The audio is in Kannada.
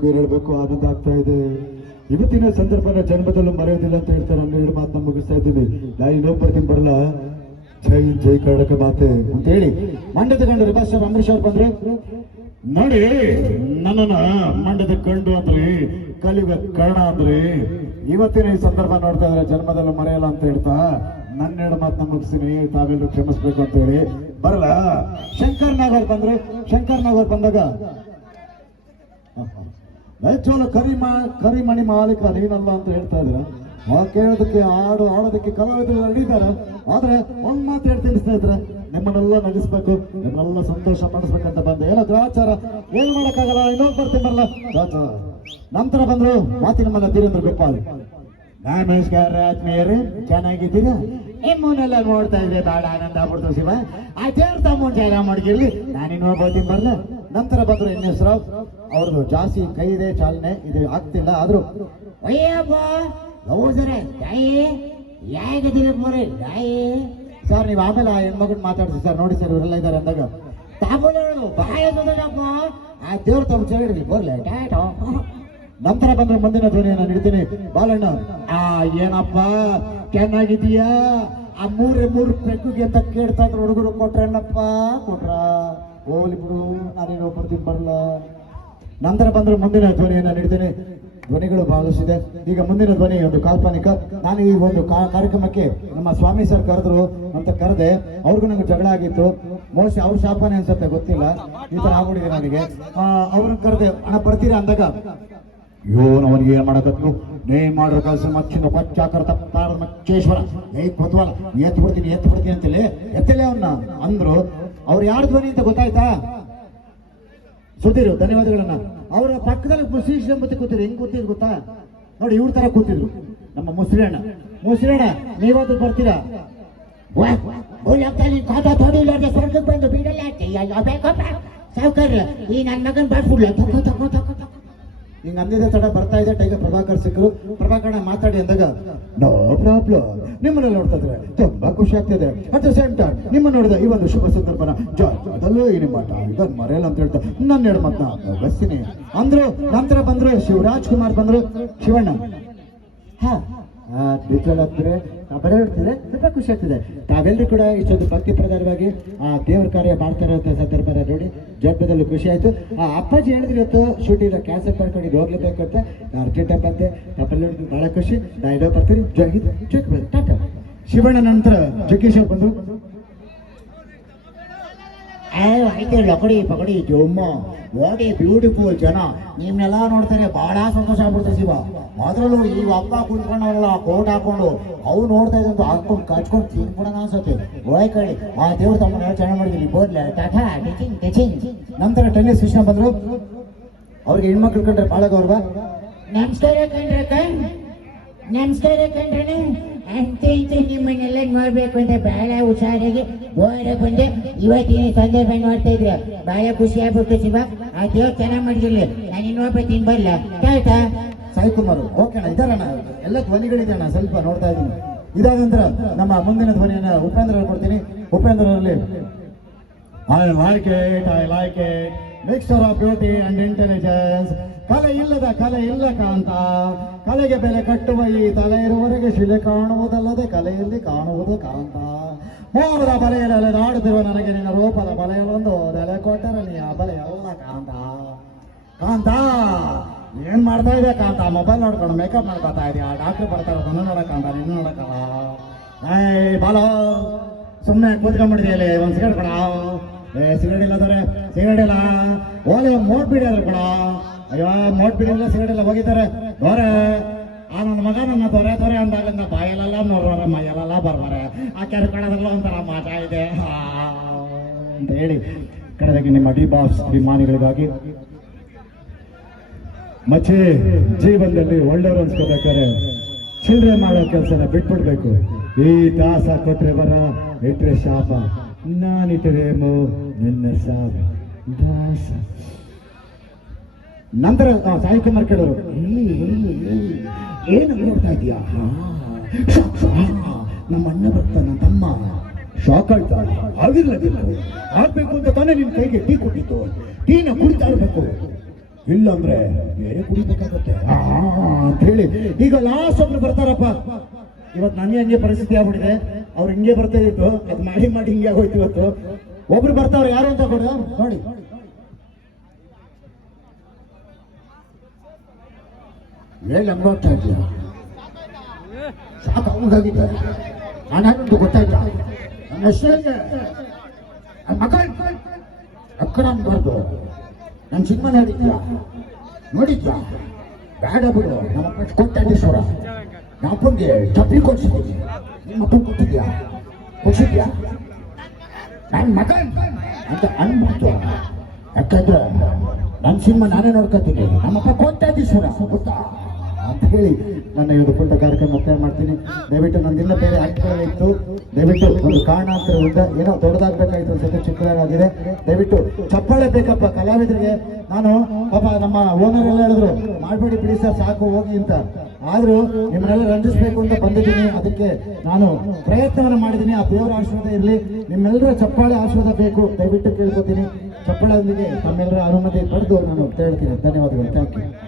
ಹೇಳಬೇಕು, ಆನಂದ ಆಗ್ತಾ ಇದೆ. ಇವತ್ತಿನ ಸಂದರ್ಭನ ಜನ್ಮದಲ್ಲೂ ಮರೆಯೋದಿಲ್ಲ ಅಂತ ಹೇಳ್ತಾರೆ ನನ್ನ ಎರಡು ಮಾತನ್ನ ಮುಗಿಸ್ತಾ ಇದ್ದೀನಿ. ನಾ ಇನ್ನೊಬ್ಬ ಬರ್ತೀನಿ, ಬರಲ್ಲ. ಜೈ ಜೈ ಕರ್ನಾಟಕ ಮಾತೆ ಅಂತ ಹೇಳಿ ಮಂಡ್ಯದ ಗಂಡು ಸರ್ ಅಂಬರೀಶ್ ಅವ್ರು ಬಂದ್ರೆ. ನೋಡಿ, ನನ್ನನ್ನ ಮಂಡ್ಯದ ಗಂಡು ಅಂದ್ರಿ ಕಲಿಯುವ ಕರ್ಣ ಅಂದ್ರಿ, ಇವತ್ತಿನ ಈ ಸಂದರ್ಭ ನೋಡ್ತಾ ಇದ್ರೆ ಜನ್ಮದಲ್ಲೂ ಮರೆಯಲ್ಲ ಅಂತ ಹೇಳ್ತಾ ನನ್ನ ಎರಡು ಮಾತನ್ನ ಮುಗಿಸ್ತೀನಿ. ತಾವೆಲ್ಲರೂ ಕ್ಷಮಿಸ್ಬೇಕು ಅಂತ ಹೇಳಿ. ಬರಲ್ಲ. ಶಂಕರ್ ನಾಗ್ ಅವ್ರು ಬಂದ್ರು. ಶಂಕರ್ ನಾಗ್ ಅವ್ರು ಬಂದಾಗ ಹೆಚ್ಚು ಕರಿಮ ಕರಿಮಣಿ ಮಾಲೀಕ, ನೀನಲ್ಲ ಅಂತ ಹೇಳ್ತಾ ಇದ್ರ ಆ ಕೇಳೋದಕ್ಕೆ, ಹಾಡು ಹಾಡೋದಕ್ಕೆ ಕಲಾವಿದರು ನಡೀತಾರೆ ಆದ್ರೆ ಒಂದ್ ಮಾತು ಹೇಳ್ತೀನಿ ಸ್ನೇಹಿತರೆ ನಿಮ್ಮನ್ನೆಲ್ಲ ನಗಿಸ್ಬೇಕು, ನಿಮ್ಮನ್ನೆಲ್ಲ ಸಂತೋಷ ಮಾಡಿಸ್ಬೇಕಂತ ಬಂದೆ. ಏನೋ ಗ್ರಾಚಾರ ಏನ್ ಮಾಡಕ್ಕಾಗಲ್ಲ? ಇನ್ನೊಂದು ಬರ್ತೀನಿ ಬರಲ್ಲ ಗ್ರಾಚಾರ ನಂತರ ಬಂದ್ರು ಮಾತಿನ ಮನೆ ಧೀರೇಂದ್ರ ಗೋಪಾಲ್. ನಮಸ್ಕಾರ ಆತ್ಮೀಯರೇ, ಚೆನ್ನಾಗಿದ್ದೀರಾ? ನಿಮ್ಮನ್ನೆಲ್ಲ ನೋಡ್ತಾ ಇದ್ದೆ ಬಹಳ ಆನಂದ ಆಗ್ಬಿಡ್ತು ಶಿವ. ಆ ದೇವ್ರ ತಮ್ಮ ಜಯ ಮಾಡಿರ್ಲಿ ನಾನಿನ್ನೂ ಬರ್ತೀನಿ ಬರಲ್ಲ ನಂತರ ಬಂದ್ರು ಎನ್ ಎಸ್ ರಾವ್. ಅವ್ರದ್ದು ಜಾಸ್ತಿ ಕೈ ಇದೆ, ಚಾಲನೆ ಇದು, ಆಗ್ತಿಲ್ಲ. ಆದ್ರೂ, ಅಯ್ಯಪ್ಪ ತಾಯಿ ಸರ್, ನೀವು ಆಮೇಲೆ ಆ ಹೆಣ್ಮಗನ್ ಸರ್. ನೋಡಿ ಸರ್, ಇವರೆಲ್ಲ ಇದ್ದಾರೆ ಅಂದಾಗ ದೇವ್ರ ತಮ್ಮ ಹೇಳಿದ್ರಿ ಬರ್ಲಿ ನಂತರ ಬಂದ್ರೆ ಮುಂದಿನ ಧ್ವನಿಯನ್ನ ನೀಡ್ತೀನಿ. ಬಾಲಣ್ಣ, ಆ, ಏನಪ್ಪ ಚೆನ್ನಾಗಿದೀಯಾ ಆ ಮೂರೇ ಮೂರು ಪೆಗ್ಗುಗೆ ಅಂತ ಕೇಳ್ತಾ ಇದ್ರು ಹುಡುಗರು ಕೊಟ್ರಣ್ಣಪ್ಪ ಕೊಟ್ರ? ಹೋಗ್ಲಿ ನಾನೇನು ಬರ್ತೀನಿ, ಬರಲ್ಲ. ನಂತರ ಬಂದ್ರೆ ಮುಂದಿನ ಧ್ವನಿಯನ್ನು ನೀಡ್ತೇನೆ. ಧ್ವನಿಗಳು ಭಾಗವಹಿಸಿದೆ. ಈಗ ಮುಂದಿನ ಧ್ವನಿ ಒಂದು ಕಾಲ್ಪನಿಕ. ನಾನು ಈ ಒಂದು ಕಾರ್ಯಕ್ರಮಕ್ಕೆ ನಮ್ಮ ಸ್ವಾಮಿ ಸರ್ ಕರೆದ್ರು ಅಂತ ಕರೆದೆ. ಅವ್ರಿಗೂ ನಂಗೆ ಜಗಳ ಆಗಿತ್ತು. ಮೋಸ್ಟ್ಲಿ ಅವ್ರ ಶಾಪನೆ ಅನ್ಸುತ್ತೆ, ಗೊತ್ತಿಲ್ಲ. ಈ ತರ ಆಗ್ಬಿಟ್ಟಿದೆ ನನಗೆ. ಅವ್ರನ್ನ ಕರೆದೆ ಹಣ ಬರ್ತೀರಾ? ಅಂದಾಗ, ಅಯ್ಯೋ ಅವನಿಗೆ ಏನ್ ಮಾಡಕತ್ತು ನೇ, ಮಾಡ್ರ ಕೆಲಸ ಮಚ್ಚಿನ ಪಚ್ಚಾಕರ ತಪ್ಪಾರ ಮಚ್ಚೇಶ್ವರ. ಏ ಕೊತ್ವಲ್ಲ ಎತ್ತು ಬಿಡ್ತೀನಿ ಎತ್ತು ಬಿಡ್ತೀನಿ ಅಂತೇಳಿ ಎತ್ತಲೇ ಅವನ್ನ ಅಂದ್ರು. ಅವ್ರು ಯಾರ ಧ್ವನಿ ಅಂತ ಗೊತ್ತಾಯ್ತಾ? ಸುದ್ದಿರು, ಧನ್ಯವಾದಗಳನ್ನ. ಅವರ ಪಕ್ಕದಲ್ಲಿ ಮುಸ್ಲಿಂ ಎಂಬತ್ತಿ ಕೂತಿದ್ರು. ಹೆಂಗ್ ಕೂತಿದ್ರು ಗೊತ್ತಾ? ನೋಡಿ, ಇವ್ರ ತರ ಕೂತಿದ್ರು. ನಮ್ಮ ಮುಸ್ಲಿಣ್ಣ ಮುಸ್ಲಿಣ್ಣ ನೀವಾದ್ರು ಬರ್ತೀರಾ? ಸ್ವರ್ಗಕ್ಕೆ ಬಂದು ಈ ನನ್ನ ಹಿಂಗ ಅಂದಿದ್ದ ತಡ ಬರ್ತಾ ಇದೆ ಟೈಗರ್ ಪ್ರಭಾಕರ್ ಸಿಕ್ಕರು ಪ್ರಭಾಕರ್ ಮಾತಾಡಿ ಅಂದಾಗ, ನೋ ಪ್ರಾಬ್ಲಮ್. ನಿಮ್ಮನ್ನ ನೋಡ್ತಾ ತುಂಬಾ ಖುಷಿ ಆಗ್ತಿದೆ. ಅಟ್ ದ ಸೇಮ್ ಟೈಮ್ ನಿಮ್ಮ ನೋಡಿದ ಈ ಒಂದು ಶುಭ ಸಂದರ್ಭನ ಜಾಗದಲ್ಲೂ ಈ ನಿಮ್ಮ ಇದನ್ನ ಮರೆಯಲ್ಲ ಅಂತ ಹೇಳ್ತಾ ನನ್ನ ಎರಡು ಮಾತನ್ನ ಬಸ್ಸಿನಿ ಅಂದ್ರು ನಂತರ ಬಂದ್ರು ಶಿವರಾಜ್ ಕುಮಾರ್ ಬಂದ್ರು. ಶಿವಣ್ಣ, ಹಾ ಬಿತ್ತಲ್ ಆ ಬರ ಹೇಳ್ತಿದೆ ತುಂಬ ಖುಷಿ ಆಗ್ತದೆ. ತಾವೆಲ್ಲರೂ ಕೂಡ ಇಷ್ಟೊಂದು ಭಕ್ತಿ ಪ್ರಧಾನವಾಗಿ ಆ ದೇವರ ಕಾರ್ಯ ಮಾಡ್ತಾ ಇರೋ ಸಂದರ್ಭದ ನೋಡಿ, ಜನ್ಮದಲ್ಲೂ ಖುಷಿ ಆಯ್ತು. ಆ ಅಪ್ಪಾಜಿ ಹೇಳಿದ್ರು ಇವತ್ತು, ಶೂಟಿಂಗ್ ಕ್ಯಾನ್ಸಲ್ ಮಾಡ್ಕೊಂಡು ಹೋಗ್ಲೇಬೇಕು ಅಂತ. ಅರ್ಜೆಂಟ್ ಬಂದೆ. ನೋಡಿದ್ರೆ ಭಾಳ ಖುಷಿ. ನಾ ಇಡೋ ಬರ್ತೀನಿ. ಜೋಗಿ ಚೆಕ್ ಟಾಟಾ. ಶಿವಣ್ಣ ನಂತರ ಜಗ್ಗೇಶ್ ಬಂದ್ರು. ಏ ಆಯ್ತು ಲಕಡಿ ಪಕಡಿ ಜೊಮ್ಮ ವಾಟ್ ಎ ಬ್ಯೂಟಿಫುಲ್ ಜನ, ನಿಮ್ನೆಲ್ಲ ನೋಡ್ತಾರೆ ಬಹಳ ಸಂತೋಷ ಆಗ್ಬಿಡ್ತಾರೆ ಶಿವ. ಅದ್ರಲ್ಲೂ ಈ ಅಪ್ಪ ಕುಂತ್ಕೊಂಡವಲ್ಲ ಕೋಟ್ ಹಾಕೊಂಡು ಅವು ನೋಡ್ತಾ ಇದ್ದಂತ ಹಾಕೊಂಡು ಕಚ್ಕೊಂಡು ತಿನ್ಬಿಡೋಣ ಅನ್ಸುತ್ತೆ. ಓಯ್ ಕಳಿ ಆ ದೇವ್ರ ತಮ್ಮನ ಚೆನ್ನಾಗಿ ಮಾಡಿದ್ದೀನಿ ಟಾಟಾ, ಟಿಚಿಂಗ್ ನಂತರ ಟೆನ್ನಿಸ್ ಕೃಷ್ಣ ಬಂದ್ರು. ಅವ್ರಿಗೆ ಹೆಣ್ಮಕ್ಳು ಕಂಡ್ರೆ ಬಾಳ ಗೌರವ. ನಮಸ್ಕಾರ ಕಂಡ್ರೆ ಕಣ್ ನಮಸ್ಕಾರ ಕಂಡ್ರೆ ನೋಡ್ಬೇಕು ಅಂತ ಬಹಳ ಹುಷಾರಾಗಿ ಬೋರ ಬಂದೆ ಇವತ್ತಿನ ಸಂದರ್ಭ ನೋಡ್ತಾ ಇದ್ರೆ. ಬಹಳ ಖುಷಿ ಆಗ್ಬಿಟ್ಟು ಶಿವ. ಆ ದೇವ್ರು ಚೆನ್ನಾಗಿ ಮಾಡಿದಿಲ್ಲ ನಾನು ಇನ್ನೊಬ್ಬತ್ತೀನಿ ಬರಲ್ಲ ಕೇಳ್ತಾ? ಸಾಯಿ ಕುಮಾರ್ ಓಕೆ ಅಣ್ಣ. ಇದಾರಣ್ಣ ಎಲ್ಲ ಧ್ವನಿಗಳಿದೆ ಸ್ವಲ್ಪ ನೋಡ್ತಾ ಇದ್ದೀನಿ. ಇದಾದ ನಂತರ ನಮ್ಮ ಮುಂದಿನ ಧ್ವನಿಯನ್ನ ಉಪೇಂದ್ರ ಕೊಡ್ತೀನಿ. ಉಪೇಂದ್ರ ಅವರಲ್ಲಿ I like it I like it mixture of beauty and intelligence ಕಲೆ ಇಲ್ಲದ ಕಲೆ ಇಲ್ಲ ಕಾಂತ. ಕಲೆಗೆ ಬೆಲೆ ಕಟ್ಟುವ ಈ ತಲೆ ಇರುವವರೆಗೆ ಶಿಲೆ ಕಾಣುವುದಲ್ಲದೆ ಕಲೆಯಲ್ಲಿ ಕಾಣುವುದು ಕಾಂತ. ಮೋಹದ ಬಲೆಯಲ್ಲಿ ನಾಡುತ್ತಿರುವ ನನಗೆ ನಿನ್ನ ರೂಪದ ಬಲೆಯಲ್ಲೊಂದು ನೆಲೆ ಕೊಟ್ಟರೆ ನೀ ಆ ಬಲೆ ಎಲ್ಲ ಕಾಂತ. ಕಾಂತ, ಏನ್ ಮಾಡ್ತಾ ಇದೆ ಕಾಂತ? ಮೊಬೈಲ್ ನೋಡ್ಕೊಂಡು ಮೇಕಪ್ ಮಾಡ್ಕೊತಾ ಇದೆಯಾ? ಡಾಕ್ಟರ್ ಬರ್ತಾರೆ ನನ್ನ ನೋಡಕ್ಕಂತ ನಿನ್ನ ನೋಡಕ್ಕಲ್ಲ ಏಯ್ ಬಾಲೋ ಸುಮ್ಮನೆ ಕೂತ್ಕೊಂಡ್ಬಿಟ್ಟಿದೆಯಲ್ಲಿ, ಒಂದು ಸಿಗರೇಟ್ ಕೊಡ. ಏ ಸಿಗರೇಟ್ ಇಲ್ಲ ದೊರೆ ಸಿಗರೇಟ್ ಇಲ್ಲ ಮೋಟ್ ಬಿಡಿ ಕೂಡ. ಅಯ್ಯೋ ಮೋಟ್ ಬಿಡಿ ಇಲ್ಲ ಸಿಗರೇಟ್ ಇಲ್ಲ ಹೋಗಿದ್ದಾರೆ. ದೊರೆ, ಆ ನನ್ನ ಮಗ ನನ್ನ ದೊರೆ ದೊರೆ ಅಂದಾಗಲಿಂದ ಬಾಯಲ್ಲ ನೋಡ್ರ ಮೈಯಲ್ಲ ಬರ್ಬಾರೆ ಆ ಕೆರ್ಕೊಳ್ಳೋದ್ರಲ್ಲ ಒಂಥರ ಮಜಾ ಇದೆ. ಅಂತ ಹೇಳಿ ಕಡೆದಾಗಿ ನಿಮ್ಮ ಡಿ ಬಾಸ್ ಅಭಿಮಾನಿಗಳಿಗಾಗಿ ಮಚ್ಚಿ ಜೀವನದಲ್ಲಿ ಒಳ್ಳೆಯವರು ಅನ್ಸ್ಕೋಬೇಕಾದ್ರೆ ಚಿಲ್ಲರೆ ಮಾಡೋ ಕೆಲಸನ ಬಿಟ್ಬಿಡ್ಬೇಕು. ಈ ದಾಸ ಕೊಟ್ರೆ ಬರ ಇಟ್ರೆ ಶಾಪ. ನಾನಿಟ್ಟರೇಮೋ ನಿನ್ನ ಸಾವು ದಾಸ. ನಂತರ ಸಾಯಿ ಕುಮಾರ್ ಕೇಳೋರು ಏನು ನೋಡ್ತಾ ಇದೀಯಾ. ನಮ್ಮ ಅಣ್ಣ ಬರ್ತಾನ, ತಮ್ಮ. ಶಾಕ್ ಆಗ್ತಾಳೆ ಆಗಿರ್ಲ ಆಗ್ಬೇಕು ಅಂತ ತಾನೇ ನಿನ್ ಕೈಗೆ ಟೀ ಕೊಟ್ಟಿತ್ತು ಟೀನ ಕುಡಿತಾ ಇರ್ಬೇಕು. ಇಲ್ಲಂದ್ರೆ ಬೇರೆ ಕುಡಿಬೇಕಾಗುತ್ತೆ. ಅಂತ ಹೇಳಿ. ಈಗ ಲಾಸ್ಟ್ ಒಬ್ರು ಬರ್ತಾರಪ್ಪ. ಇವತ್ತು ನನಗೆ ಹಂಗೆ ಪರಿಸ್ಥಿತಿ ಆಗ್ಬಿಟ್ಟಿದೆ. ಅವ್ರು ಹಿಂಗೆ ಬರ್ತಾ ಇತ್ತು ಅದು ಮಾಡಿ ಮಾಡಿ ಹಿಂಗೆ ಆಗೋಯ್ತು ಇವತ್ತು. ಒಬ್ರು ಬರ್ತಾವ್ರೆ ಯಾರು ಅಂತ ಕೊಡ. ನೋಡಿ. ಹೋಗ್ತಾ ಇದೀಯ ಸಾಕು ಅವನಿಗಾಗಿದೆ ನಾನೇನಂತ ಗೊತ್ತಾಯ್ತಾ? ನನ್ನ ಅಕ್ಕಡ ಅನ್ಬಾರ್ದು. ನನ್ನ ಸಿನಿಮಾ ನೋಡಿದ್ಯಾ? ನೋಡಿದ್ಯಾ? ಬೇಡ ಬಿಡು. ನಮ್ಮ ನಮ್ಮಪ್ಪ ನಮ್ಮ ನಮ್ಮಪ್ಪಂಗೆ ಚಪ್ಪಲಿ ನಿಮ್ಮಪ್ಪ ಕೊಟ್ಟಿದ್ಯಾ ಕೊಡ್ಸಿದ್ಯಾ ನನ್ನ ಮಗ ಅಂತ ಅನ್ಬಿಡ್ತು ಯಾಕಂದ್ರೆ ನನ್ನ ಸಿನಿಮಾ ನಾನೇ ನೋಡ್ಕೊತೀನಿ. ನಮ್ಮಪ್ಪ ಕೋಟ್ಯಾಧೀಶ್ವರ ಗೊತ್ತಾ? ಅಂತ ಹೇಳಿ ನನ್ನ ಇವತ್ತು ಪುಟ್ಟ ಕಾರ್ಯಕ್ರಮ ಮತ್ತೆ ಮಾಡ್ತೀನಿ. ದಯವಿಟ್ಟು ನಂದಿನ್ನ ಬೇರೆ ಆಯ್ಕೆಗಳಿತ್ತು ದಯವಿಟ್ಟು ಒಂದು ಕಾರಣಾಂತರದಿಂದ ಏನೋ ದೊಡ್ಡದಾಗಬೇಕಾಯ್ತು ಅನ್ಸುತ್ತೆ ಚಿಕ್ಕದಾಗಿದೆ ದಯವಿಟ್ಟು ಚಪ್ಪಾಳೆ ಬೇಕಪ್ಪ ಕಲಾವಿದರಿಗೆ. ನಾನು ಪಾಪ ನಮ್ಮ ಓನರ್ ಎಲ್ಲ ಹೇಳಿದ್ರು, ಮಾಡಬೇಡಿ ಬಿಡಿ ಸರ್, ಸಾಕು, ಹೋಗಿ ಅಂತ. ಆದರೂ ನಿಮ್ಮನ್ನೆಲ್ಲ ರಂಜಿಸ್ಬೇಕು ಅಂತ ಬಂದಿದ್ದೀನಿ. ಅದಕ್ಕೆ ನಾನು ಪ್ರಯತ್ನವನ್ನು ಮಾಡಿದ್ದೀನಿ. ಆ ದೇವರ ಆಶೀರ್ವಾದ ಇರಲಿ. ನಿಮ್ಮೆಲ್ಲರ ಚಪ್ಪಾಳೆ ಆಶೀರ್ವಾದ ಬೇಕು. ದಯವಿಟ್ಟು ಕೇಳ್ಕೊತೀನಿ. ಚಪ್ಪಾಳೆಯೊಂದಿಗೆ ತಮ್ಮೆಲ್ಲರ ಅನುಮತಿ ಪಡೆದು ನಾನು ಹೇಳ್ತೀನಿ ಧನ್ಯವಾದಗಳು. Thank you